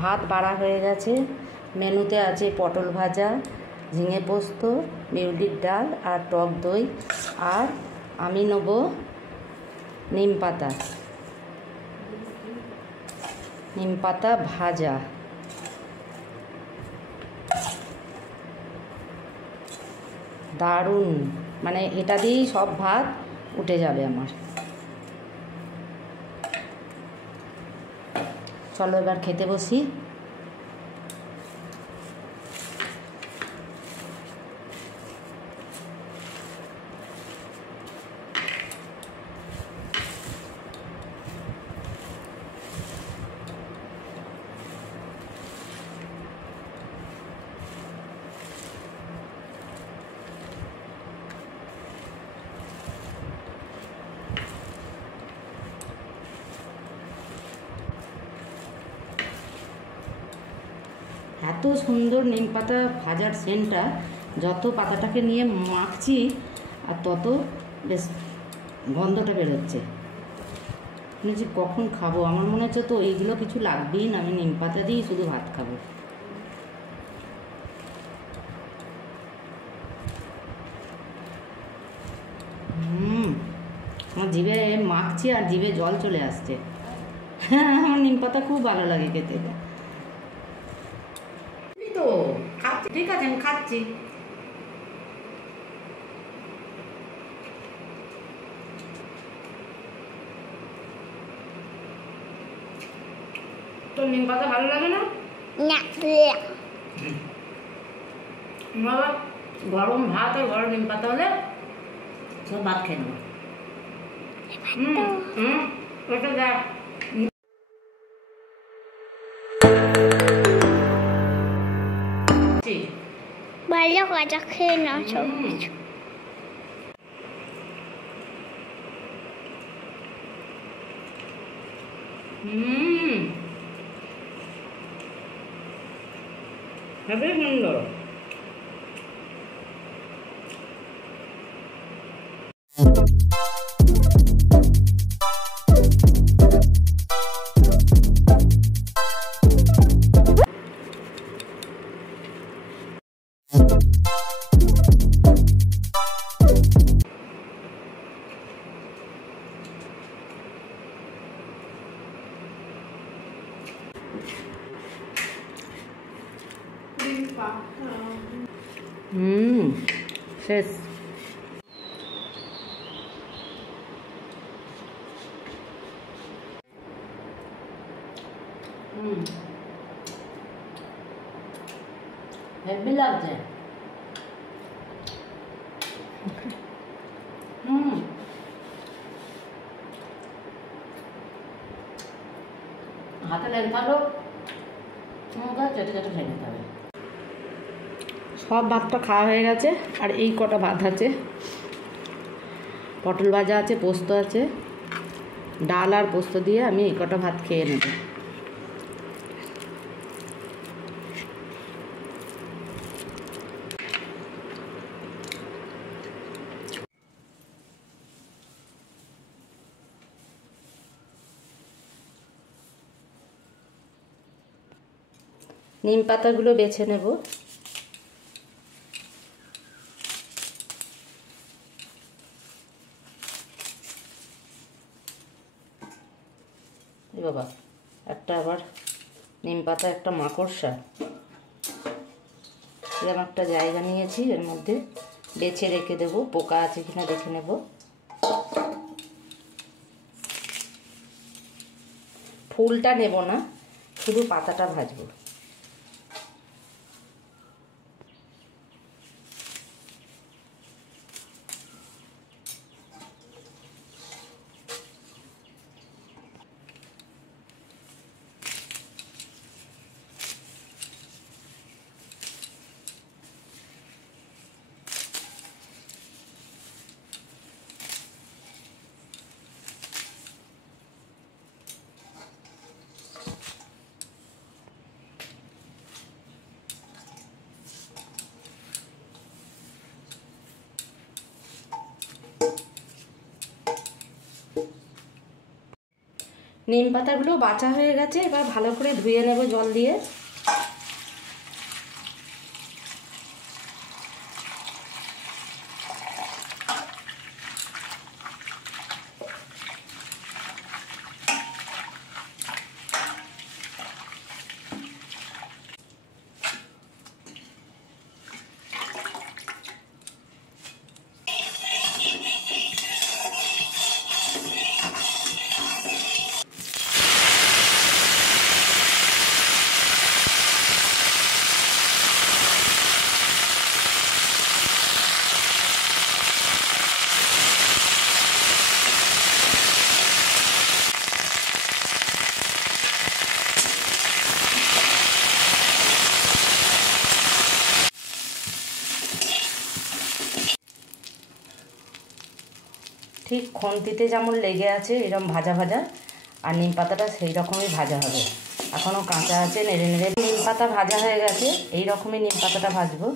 ভাত বাড়া হয়ে গেছে। মেনুতে আছে পটল ভাজা, ঝিঙে পোস্ত, বিউলির ডাল আর টক দই। আর আমি নেব নিম পাতা ভাজা। দারুণ, মানে এটা দিয়েই সব ভাত উঠে যাবে আমার। চলো এবার খেতে বসি। এত সুন্দর নিম পাতা ভাজার সেন্টটা, যত পাতাটাকে নিয়ে মাখছি আর তত বেশ গন্ধটা বেরোচ্ছে। যে কখন খাবো, আমার মনে হচ্ছে তো এইগুলো কিছু লাগবেই না, আমি নিম পাতা দিয়েই শুধু ভাত খাবো। আমার জিভে মাখছি আর জিভে জল চলে আসছে। আমার নিম পাতা খুব ভালো লাগে খেতে। তো খাচ্ছি, ঠিক আছে, আমি খাচ্ছি। তোর নিম পাতা ভালো লাগে না? বাবা, গরম ভাত আর গরম নিম পাতা হলে সব ভাত খেয়ে নেবো। ওটা দেখ, ভালো কথা খেয়ে নাও সব কিছু। হেবি সুন্দর। শেষ। হেভি লাগছে। হাতে লেগে থাকলো, চেটে চেটে খেয়ে নিতে হবে। সব ভাতটা খাওয়া হয়ে গেছে, আর এই কটা ভাত আছে। পটল ভাজা আছে, পোস্ত আছে, ডাল আর পোস্ত দিয়ে আমি এই কটা ভাত খেয়ে নেব। নিম পাতাগুলো বেছে নেব। বাবা, একটা আবার নিম পাতা একটা মাকড়সা, এরকম একটা জায়গা নিয়েছি, এর মধ্যে বেছে রেখে দেবো, পোকা আছে কিনা দেখে নেব। ফুলটা নেব না, শুধু পাতাটা ভাজবো। নিম পাতাগুলো বাছা হয়ে গেছে, এবার ভালো করে ধুয়ে নেব জল দিয়ে। ঠিক খুন্তিতে যেমন লেগে আছে এরকম ভাজা ভাজা, আর নিম পাতাটা সেই রকমই ভাজা হবে। এখনও কাঁচা আছে, নেড়ে নেড়ে। নিম পাতা ভাজা হয়ে গেছে, এই রকমই নিম পাতাটা ভাজবো।